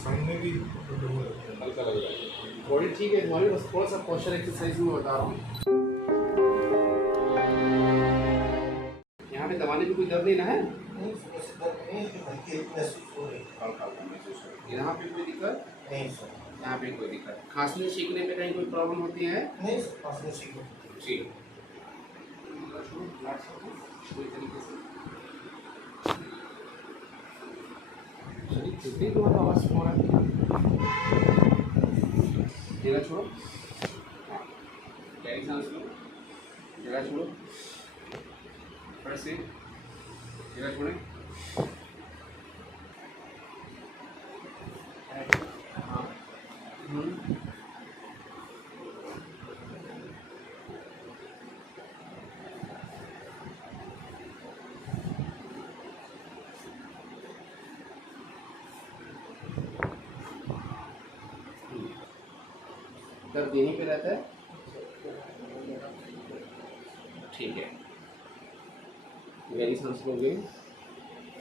Spine में भी हल्का लग रहा है। बॉडी ठीक है तुम्हारी, बस थोड़ा सा पोस्चर एक्सरसाइज में बता रहा हूँ। यहाँ पे दबाने में कोई दर्द नहीं ना है? यहाँ पे कोई दिक्कत नहीं सर, यहाँ पे कोई दिक्कत, खांसने छींकने में कहीं कोई प्रॉब्लम होती है? नहीं सर, खांसने छींकने ठीक, कोई तरीके से शरीर कितनी तुम्हारा आवाज़ हो रहा है? जगह छोड़ो, हाँ, गहरी सांस लो, जगह छोड़ो, फिर से जगह छोड़ें, हाँ, दर्द यहीं पे रहता है? ठीक है, गहरी सांस लोगे,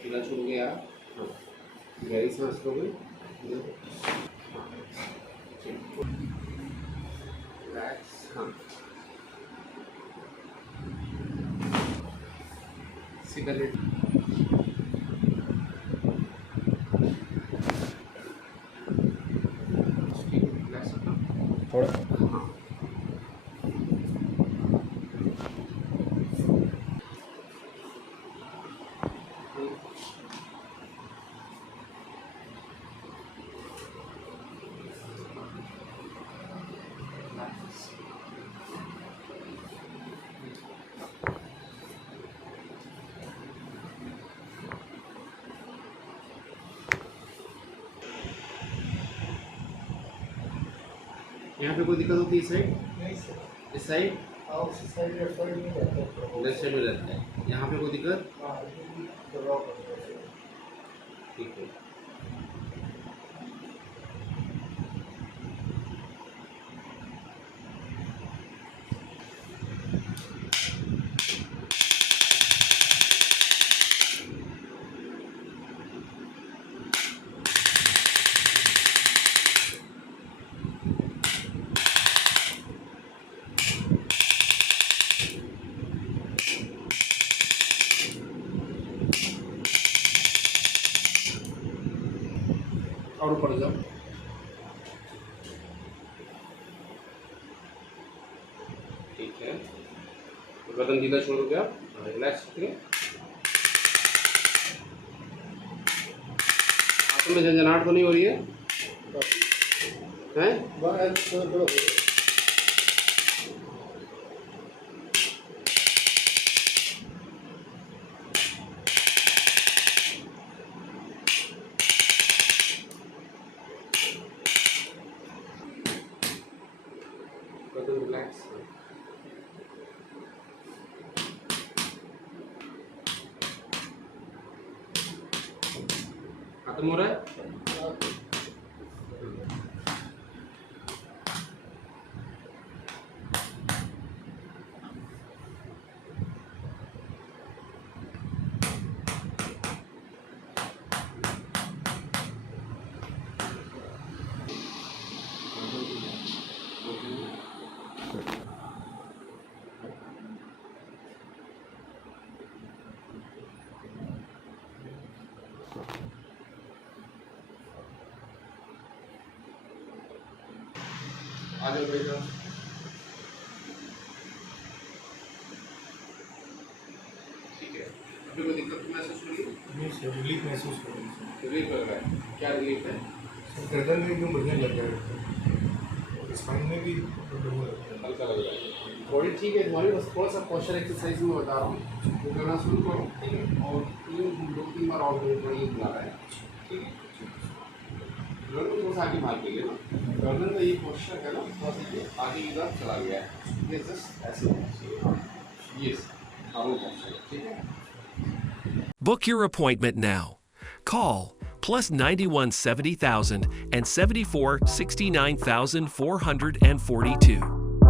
गला छोड़ गया, हाँ, गहरी सांस लोगे, हाँ, ठीक, रिलैक्स, हाँ, सीधा लेट, रिलैक्स थोड़ा, हाँ, यहाँ पे कोई दिक्कत होती है इस साइड? नहीं सर, इस साइड? उस साइड लेफ्ट साइड में रहता है। लेफ्ट साइड में रहता है। यहाँ पे कोई दिक्कत? हाँ, ये भी दबाव पड़ता है। ठीक है, और ऊपर जाओ, ठीक है, गर्दन सीधा छोड़ दो, आप रिलैक्स करके, हाथों में झंझनाहट तो नहीं हो रही है? हैं? गर्दन रिलैक्स, खत्म हो रहा है? आ जाओ भाई जाओ, ठीक है, अभी कोई दिक्कत तो महसूस हो रही है? नहीं सर, रिलीफ महसूस हो रही है। रिलीफ लग रहा है, क्या रिलीफ है? सर, गर्दन में एकदम बढ़िया लग रहा है, स्पाइन में भी हल्का लग रहा है। बॉडी ठीक है तुम्हारी, बस थोड़ा सा पोस्चर एक्सरसाइज में बता रहा हूँ, वो करना शुरू करो, ठीक है, और 2-3 बार और ये बुला रहा है, ठीक है, गर्दन थोड़ा सा आगे भाग गई है ना, गर्दन का ये पोस्चर है ना, थोड़ा सा ये आगे की तरफ चला गया है, ये जस्ट ऐसे होना चाहिए, ये नॉर्मल पोस्चर, ठीक है। Book your appointment now. Call +91 70,000 and 74 69,442.